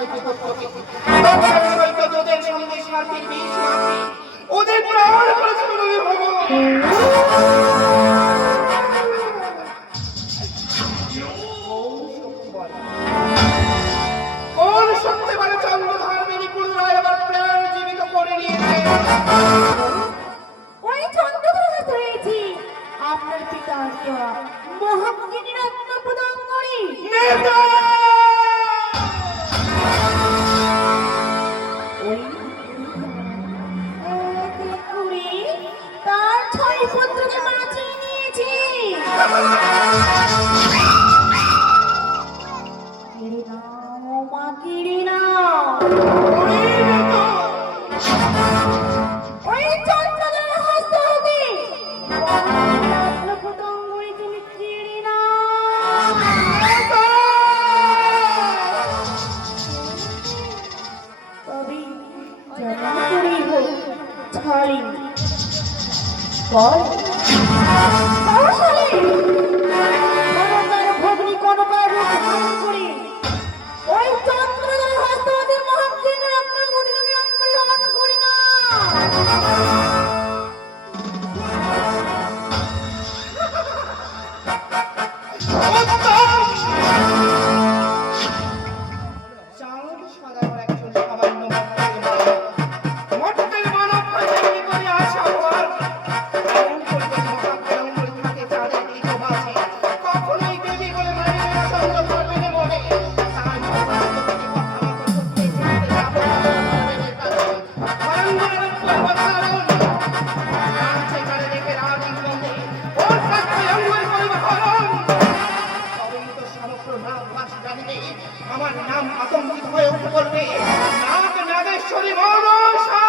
ছয়টি পুত্রকে সৈত তোদের সঙ্গে সাথীর বিষ মাখি ওদের প্রাণ করেছিল রবি ভগবান। কোন শক্তি বলে চন্দ্রধর্মের পুনরায় আবার প্রাণ জীবিত করে নিয়েছে? ওই চন্দ্রধর হয়েছি আপনার পিতার মহামুখী রত্ন প্রদান করি। তার 6 পুত্রকে বাঁচিয়ে নিয়েছি। ওই চন্দ্রধর হস্ত হতে ভগ্নি কনকার করে ওই চন্দ্রধর হস্ত হতে মহাজ্ঞান আপনার মধ্যে আমি অঙ্গলমান করি না। আমার নাম আতঙ্কিত হয়ে উঠে পড়বে নাগ নাগেশ্বরী মনসা।